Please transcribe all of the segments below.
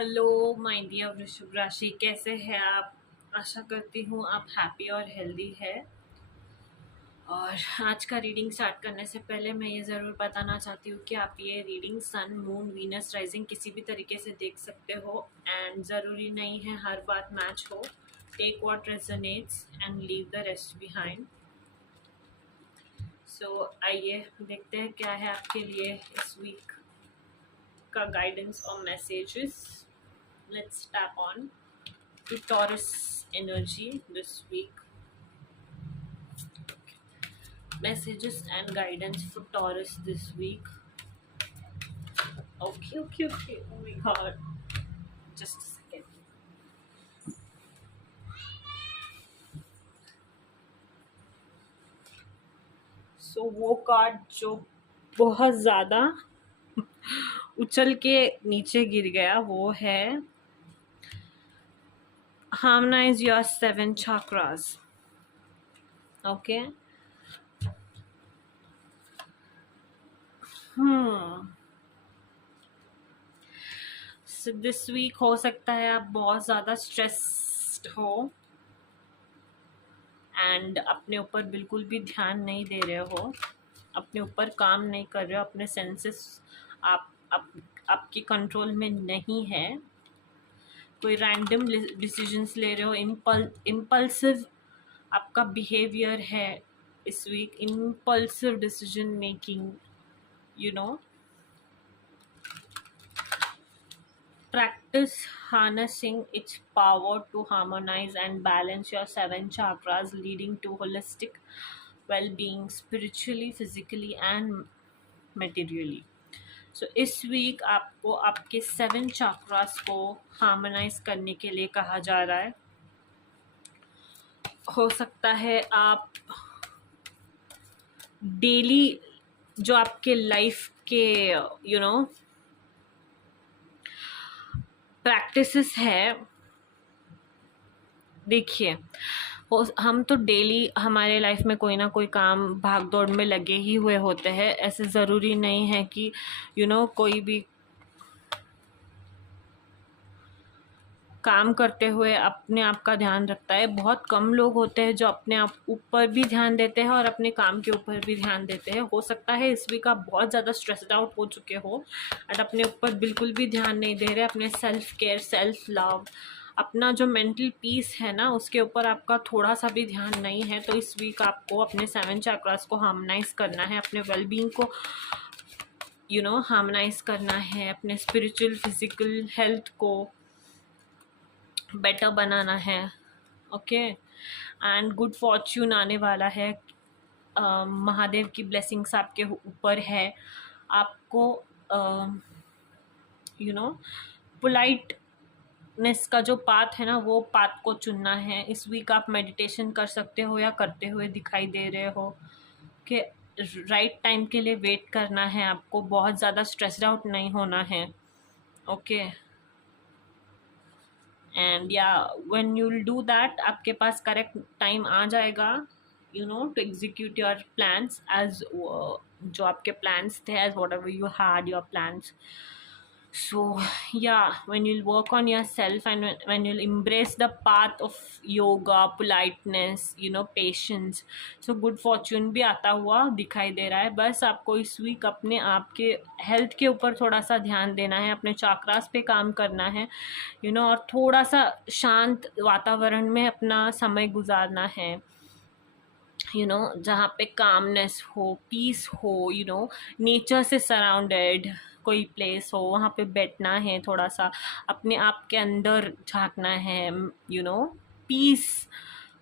Hello my dear वृषभ राशि, कैसे हैं आप। आशा करती हूँ आप हैप्पी और हेल्दी है। और आज का रीडिंग स्टार्ट करने से पहले मैं ये ज़रूर बताना चाहती हूँ कि आप ये रीडिंग सन, मून, वीनस, राइजिंग किसी भी तरीके से देख सकते हो एंड ज़रूरी नहीं है हर बात मैच हो। Take what resonates and leave the rest behind. So आइए देखते हैं क्या है आपके लिए इस वीक का गाइडेंस और messages. Let's tap on to Taurus energy this week. Messages and guidance for Taurus this week. Okay. Oh my god. Just a second. So वो कार्ड जो बहुत ज़्यादा उछल के नीचे गिर गया वो है Harmonize your 7 chakras. Okay. So this week हो सकता है आप बहुत ज़्यादा स्ट्रेस्ड हो एंड अपने ऊपर बिल्कुल भी ध्यान नहीं दे रहे हो, अपने ऊपर काम नहीं कर रहे हो, अपने सेंसेस आपकी कंट्रोल में नहीं है। कोई रैंडम डिसीजंस ले रहे हो, इम्पल्सिव आपका बिहेवियर है इस week, impulsive decision making, you know. Practice harnessing its power to harmonize and balance your 7 chakras, leading to holistic well-being spiritually, physically and materially. So इस वीक आपको आपके 7 chakras को हार्मोनाइज करने के लिए कहा जा रहा है। हो सकता है आप डेली जो आपके लाइफ के प्रैक्टिसेस है, देखिए हम तो डेली हमारे लाइफ में कोई ना कोई काम भाग दौड़ में लगे ही हुए होते हैं। ऐसे ज़रूरी नहीं है कि कोई भी काम करते हुए अपने आप का ध्यान रखता है। बहुत कम लोग होते हैं जो अपने आप ऊपर भी ध्यान देते हैं और अपने काम के ऊपर भी ध्यान देते हैं। हो सकता है इस वीक आप बहुत ज़्यादा स्ट्रेस्ड आउट हो चुके हो और अपने ऊपर बिल्कुल भी ध्यान नहीं दे रहे। अपने सेल्फ केयर, सेल्फ लव, अपना जो मेंटल पीस है ना, उसके ऊपर आपका थोड़ा सा भी ध्यान नहीं है। तो इस वीक आपको अपने 7 चक्रास को हार्मोनाइज करना है, अपने वेलबींग को हार्मोनाइज करना है, अपने स्पिरिचुअल फिजिकल हेल्थ को बेटर बनाना है। ओके एंड गुड फॉर्च्यून आने वाला है। महादेव की ब्लेसिंग्स आपके ऊपर है। आपको पोलाइटनेस का जो पाथ है ना, वो पाथ को चुनना है। इस वीक आप मेडिटेशन कर सकते हो या करते हुए दिखाई दे रहे हो कि राइट टाइम के लिए वेट करना है आपको, बहुत ज़्यादा स्ट्रेस्ड आउट नहीं होना है। Okay and yeah when you will do that, आपके पास करेक्ट टाइम आ जाएगा to execute your plans as जो आपके प्लान्स थे, as whatever you had your plans. So yeah, when you'll work on yourself and when you'll embrace the path of yoga, politeness, patience, so good fortune भी आता हुआ दिखाई दे रहा है। बस आपको इस वीक अपने आप के हेल्थ के ऊपर थोड़ा सा ध्यान देना है, अपने चाक्रास पे काम करना है, और थोड़ा सा शांत वातावरण में अपना समय गुजारना है, जहाँ पे कामनेस हो, पीस हो, नेचर से सराउंडेड कोई प्लेस हो, वहाँ पे बैठना है, थोड़ा सा अपने आप के अंदर झांकना है, पीस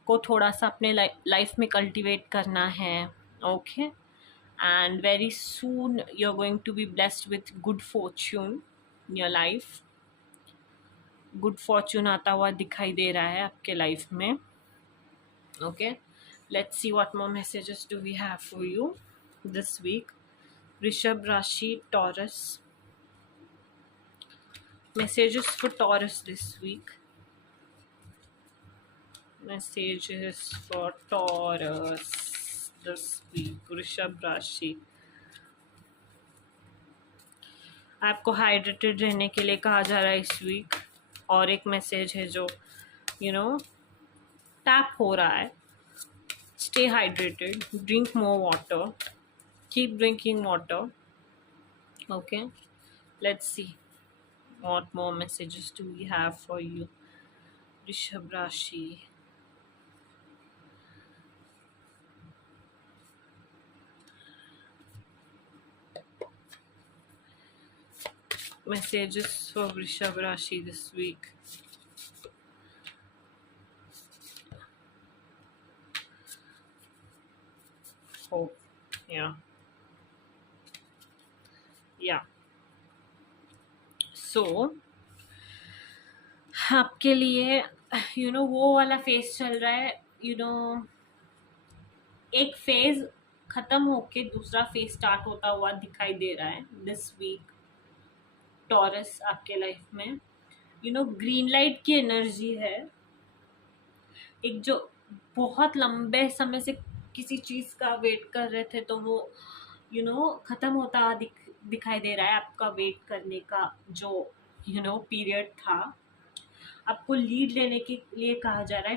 को थोड़ा सा अपने लाइफ में कल्टीवेट करना है। Okay and very soon you are going to be blessed with good fortune in your life. Good fortune आता हुआ दिखाई दे रहा है आपके लाइफ में। Okay let's see what more messages do we have for you this week. Rishabh Rashi, Taurus. Messages for Taurus this week. Messages for Taurus this week. Rishabh Rashi. आपको hydrated रहने के लिए कहा जा रहा है इस वीक। और एक मैसेज है जो यू नो टैप हो रहा है, stay hydrated, drink more water, keep drinking water. Okay, let's C what more messages do we have for you, Rishabh Rashi? Messages for Rishabh Rashi this week. Hope. Yeah. Yeah. So, आपके लिए वो वाला phase चल रहा है, एक phase खत्म होके दूसरा फेज स्टार्ट होता हुआ दिखाई दे रहा है दिस वीक टॉरस आपके लाइफ में। ग्रीन लाइट की एनर्जी है, एक जो बहुत लंबे समय से किसी चीज का वेट कर रहे थे, तो वो खत्म होता हुआ दिखाई दे रहा है। आपका वेट करने का जो पीरियड था, आपको लीड लेने के लिए कहा जा रहा है।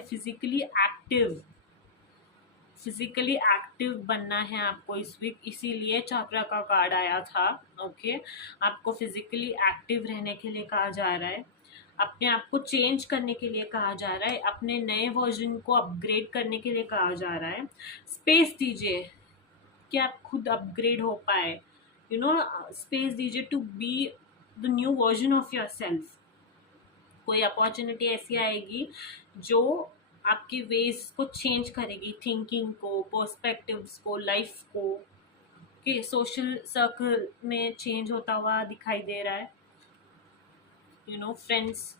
फिजिकली एक्टिव बनना है आपको इस वीक, इसीलिए चक्रा का कार्ड आया था। ओके, आपको फिजिकली एक्टिव रहने के लिए कहा जा रहा है, अपने आप को चेंज करने के लिए कहा जा रहा है, अपने नए वर्जन को अपग्रेड करने के लिए कहा जा रहा है। स्पेस दीजिए कि आप खुद अपग्रेड हो पाए, स्पेस दीजिए to be the new version of yourself. कोई अपॉर्चुनिटी ऐसी आएगी जो आपके वेज को चेंज करेगी, थिंकिंग को, पर्सपेक्टिव्स को, लाइफ को, कि सोशल सर्कल में चेंज होता हुआ दिखाई दे रहा है। फ्रेंड्स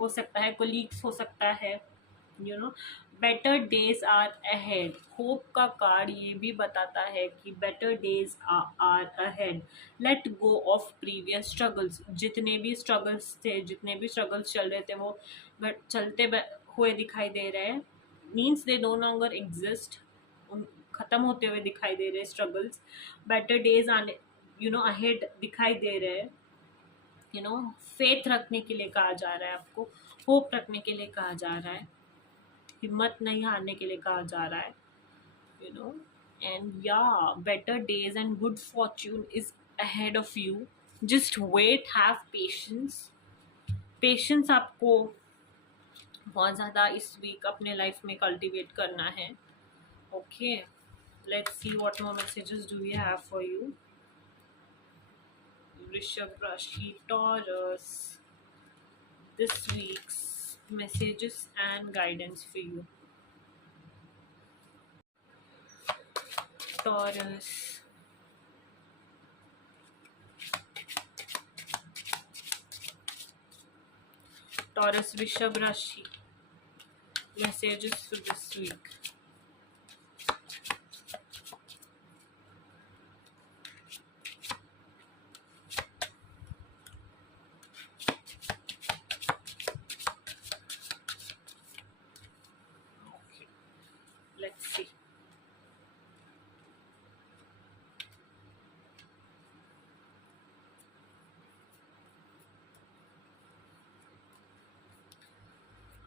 हो सकता है, कोलीग्स हो सकता है। Better days are ahead. Hope का कार्ड ये भी बताता है कि better days are ahead. Let go of previous struggles. जितने भी स्ट्रगल्स थे, जितने भी स्ट्रगल्स चल रहे थे, वो चलते हुए दिखाई दे रहे हैं। Means they know longer exist, खत्म होते हुए दिखाई दे रहे हैं स्ट्रगल्स। बेटर डेज आने अहेड दिखाई दे रहे हैं। फेथ रखने के लिए कहा जा रहा है आपको, होप रखने के लिए कहा जा रहा है, हिम्मत नहीं हारने के लिए कहा जा रहा है। And yeah better days and good fortune is ahead of you. Just wait, have patience आपको बहुत ज़्यादा इस वीक अपने लाइफ में कल्टिवेट करना है। Okay, let's see what more messages do we have for you, Rishabh Rashi Taurus. This week's messages and guidance for you, Taurus. Taurus Rishabh Rashi messages for this week. Okay, let's see.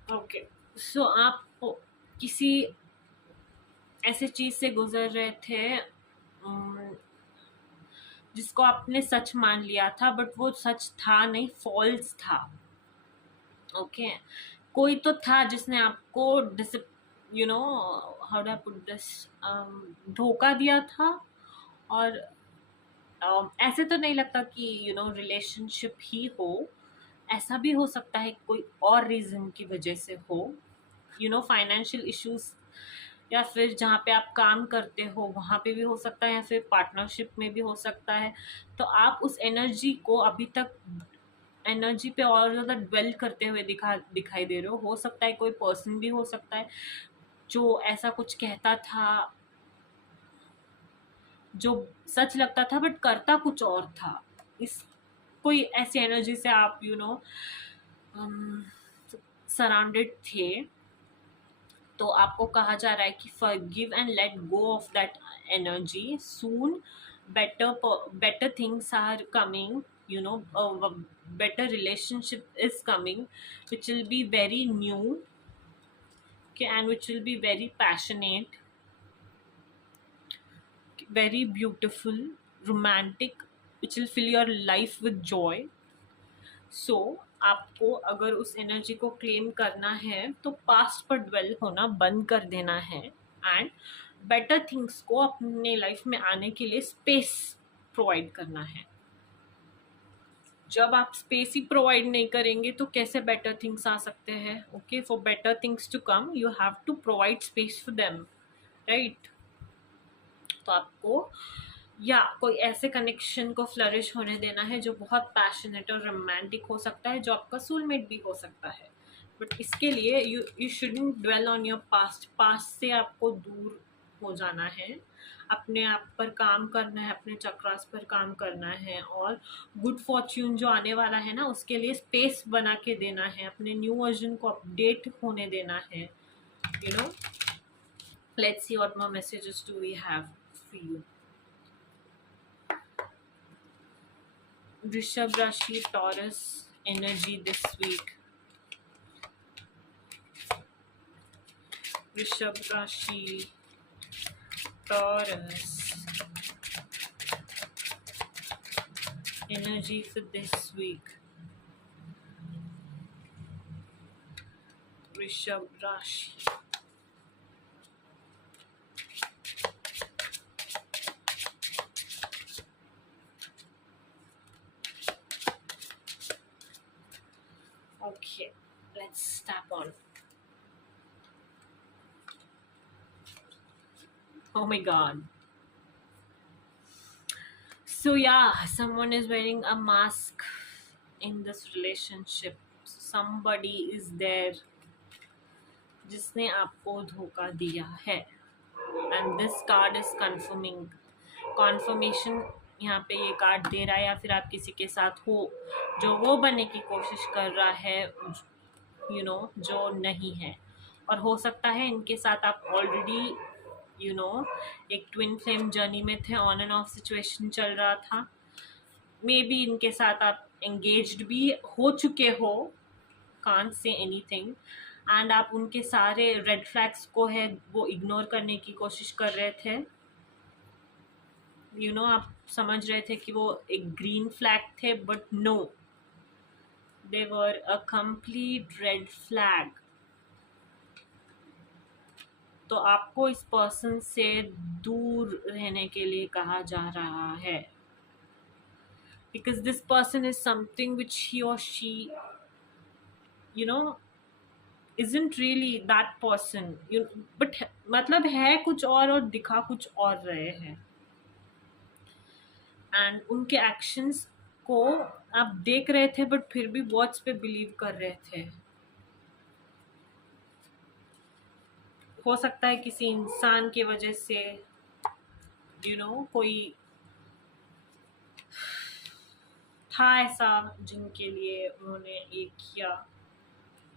Okay, so आप किसी ऐसे चीज से गुजर रहे थे जिसको आपने सच मान लिया था, बट वो सच था नहीं, फॉल्स था। ओके, कोई तो था जिसने आपको how do I put this, धोखा दिया था। और ऐसे तो नहीं लगता कि रिलेशनशिप ही हो, ऐसा भी हो सकता है कोई और रीज़न की वजह से हो, फाइनेंशियल इश्यूज, या फिर जहाँ पे आप काम करते हो वहाँ पे भी हो सकता है, या फिर पार्टनरशिप में भी हो सकता है। तो आप उस एनर्जी पे और ज़्यादा ड्वेल करते हुए दिखाई दे रहे हो सकता है कोई पर्सन भी हो सकता है जो ऐसा कुछ कहता था, जो सच लगता था बट करता कुछ और था। इस कोई ऐसी एनर्जी से आप सराउंडेड थे। तो आपको कहा जा रहा है कि forgive and let go of that energy soon. better things are coming, a better relationship is coming, which will be very new, okay, and which will be very passionate, very beautiful, romantic, which will fill your life with joy. सो आपको अगर उस energy को claim करना है तो past पर dwell होना बंद कर देना है, एंड बेटर थिंग्स को अपने लाइफ में आने के लिए स्पेस प्रोवाइड करना है. जब आप स्पेस ही प्रोवाइड नहीं करेंगे तो कैसे बेटर थिंग्स आ सकते हैं? Okay, for better things to come you have to provide space for them, right? तो आपको या कोई ऐसे कनेक्शन को फ्लरिश होने देना है जो बहुत पैशनेट और रोमांटिक हो सकता है, जो आपका सोलमेट भी हो सकता है. बट इसके लिए you shouldn't dwell on your past से आपको दूर हो जाना है, अपने आप पर काम करना है, अपने चक्रास पर काम करना है, और गुड फॉर्च्यून जो आने वाला है ना उसके लिए स्पेस बना के देना है, अपने न्यू वर्जन को अपडेट होने देना है. You know, let's see what more messages do we have for you. Rishabh Rashi, Taurus energy this week. Rishabh Rashi, Taurus energy for this week. Rishabh Rashi. Okay, let's tap on. Oh my god. So yeah, someone is wearing a mask in this relationship. Somebody is there जिसने आपको धोखा दिया है, and this card is confirming. Confirmation यहाँ पे ये card दे रहा है, या फिर आप किसी के साथ हो जो वो बनने की कोशिश कर रहा है, जो नहीं है. और हो सकता है इनके साथ आप ऑलरेडी एक ट्विन फ्लेम जर्नी में थे, ऑन एंड ऑफ सिचुएशन चल रहा था. मे बी इनके साथ आप एंगेज्ड भी हो चुके हो, कांट से एनीथिंग, एंड आप उनके सारे रेड फ्लैग्स को है वो इग्नोर करने की कोशिश कर रहे थे. आप समझ रहे थे कि वो एक ग्रीन फ्लैग थे, but no, they were a complete red flag. तो आपको इस पर्सन से दूर रहने के लिए कहा जा रहा है, because this person is something which he और she isn't really that person, but मतलब है कुछ और दिखा कुछ और रहे हैं. एंड उनके एक्शंस को आप देख रहे थे, बट फिर भी वर्ड्स पे बिलीव कर रहे थे. हो सकता है किसी इंसान की वजह से कोई था ऐसा जिनके लिए उन्होंने ये किया.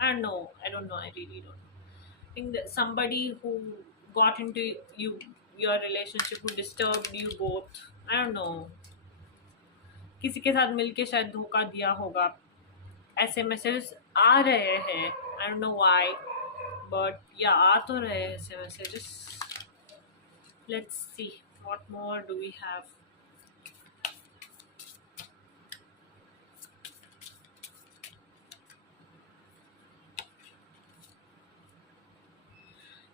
I don't know, I really don't think that somebody who got into your relationship, who disturbed you both, I don't know, किसी के साथ मिलके शायद धोखा दिया होगा. ऐसे मैसेजेस आ रहे हैं, I don't know why, but yeah, आ तो रहे हैं ऐसे messages. Let's see what more do we have.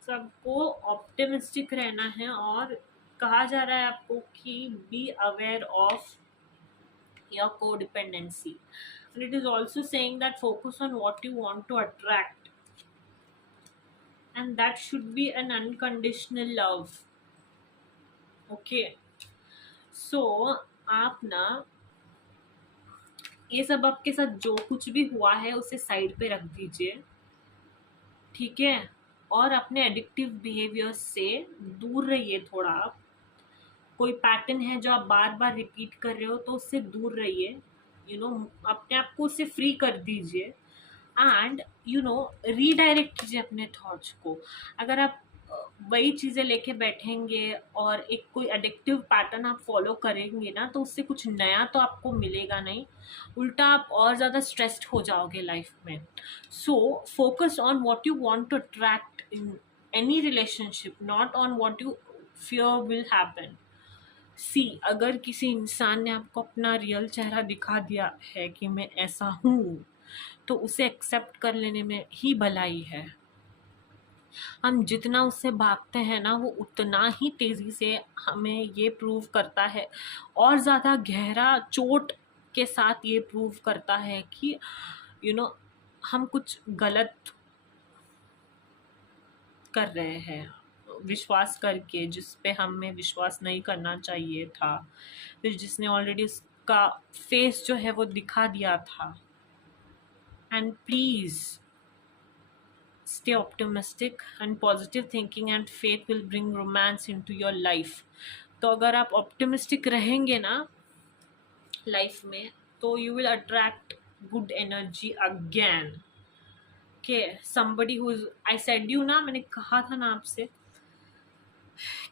सबको ऑप्टिमिस्टिक रहना है, और कहा जा रहा है आपको कि be aware of your codependency, and it is also saying that focus on what you want to attract, and that should be an unconditional love. Okay, so आप ना ये सब आपके साथ जो कुछ भी हुआ है उसे साइड पे रख दीजिए, ठीक है, और अपने एडिक्टिव बिहेवियर से दूर रहिए थोड़ा. कोई पैटर्न है जो आप बार बार रिपीट कर रहे हो तो उससे दूर रहिए. अपने आप को उससे फ्री कर दीजिए, एंड रीडायरेक्ट कीजिए अपने थॉट्स को. अगर आप वही चीज़ें लेके बैठेंगे और एक कोई एडिक्टिव पैटर्न आप फॉलो करेंगे ना, तो उससे कुछ नया तो आपको मिलेगा नहीं, उल्टा आप और ज़्यादा स्ट्रेस्ड हो जाओगे लाइफ में। So focus on what you want to attract in any relationship, not on what you fear will happen. See, अगर किसी इंसान ने आपको अपना रियल चेहरा दिखा दिया है कि मैं ऐसा हूँ, तो उसे एक्सेप्ट कर लेने में ही भलाई है। हम जितना उससे भागते हैं ना, वो उतना ही तेज़ी से हमें ये प्रूव करता है, और ज़्यादा गहरा चोट के साथ ये प्रूव करता है कि यू you नो हम कुछ गलत कर रहे हैं, विश्वास करके जिस पे हमें विश्वास नहीं करना चाहिए था, फिर जिसने ऑलरेडी उसका फेस जो है वो दिखा दिया था। And please stay optimistic, and positive thinking and faith will bring romance into your life. तो अगर आप ऑप्टिमिस्टिक रहेंगे ना लाइफ में, तो you will attract good energy again. के somebody who is, I said you ना, मैंने कहा था ना आपसे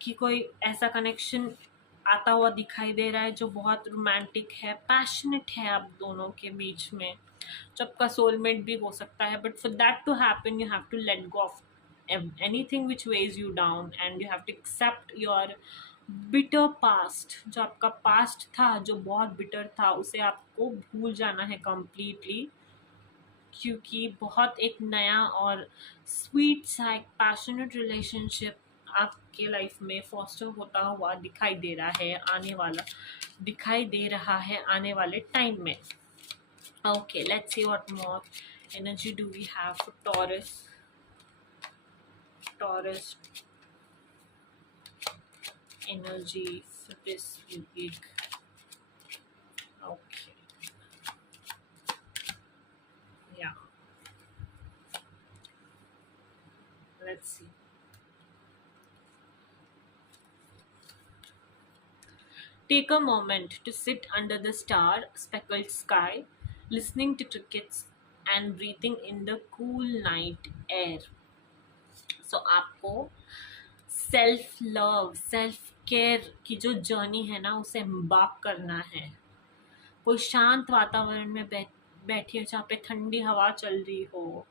कि कोई ऐसा कनेक्शन आता हुआ दिखाई दे रहा है जो बहुत रोमांटिक है, पैशनेट है आप दोनों के बीच में, जो आपका सोलमेट भी हो सकता है। But for that to happen you have to let go of anything which weighs you down, and you have to accept your bitter past. जो आपका पास्ट था जो बहुत बिटर था, उसे आपको भूल जाना है कम्प्लीटली, क्योंकि बहुत एक नया और स्वीट सा एक पैशनेट रिलेशनशिप आपके लाइफ में फॉस्टर होता हुआ दिखाई दे रहा है, आने वाले टाइम में। Okay, let's see what more energy do we have for Taurus energy for this week. Okay, yeah let's see. Take a moment to sit under the star-speckled sky, listening to crickets and breathing in the cool night air. So आपको self love, self care की जो journey है ना, उसे embark करना है। कोई शांत वातावरण में बैठिए जहाँ पे ठंडी हवा चल रही हो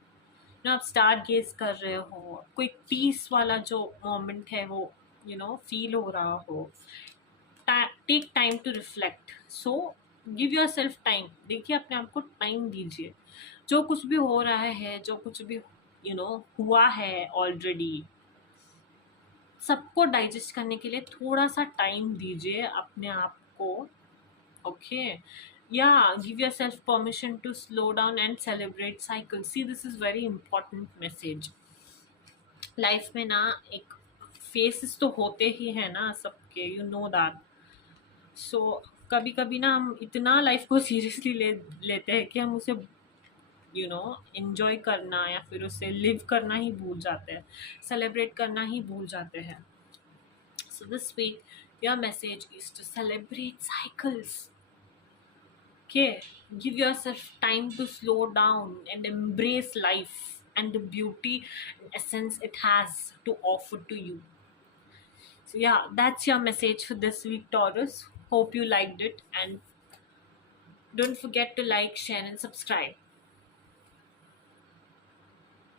ना, आप स्टार गेज कर रहे हो, कोई पीस वाला जो मोमेंट है वो फील हो रहा हो। Take time to reflect, so give yourself time. देखिए, अपने आप को टाइम दीजिए। जो कुछ भी हो रहा है, जो कुछ भी हुआ है ऑलरेडी, सबको डाइजेस्ट करने के लिए थोड़ा सा टाइम दीजिए अपने आप को। Okay, yeah give yourself permission to slow down and celebrate cycle. See, this is very important message. Life में ना एक फेसेस तो होते ही है ना सबके, यू नो दैट। सो कभी कभी ना हम इतना लाइफ को सीरियसली लेते हैं कि हम उसे एंजॉय करना या फिर उसे लिव करना ही भूल जाते हैं, सेलिब्रेट करना ही भूल जाते हैं। So this week your message is to celebrate cycles. Okay, give yourself time to slow down and embrace life and the beauty and essence it has to offer to you. So yeah, that's your message for this week, Taurus. Hope you liked it, and don't forget to like, share and subscribe.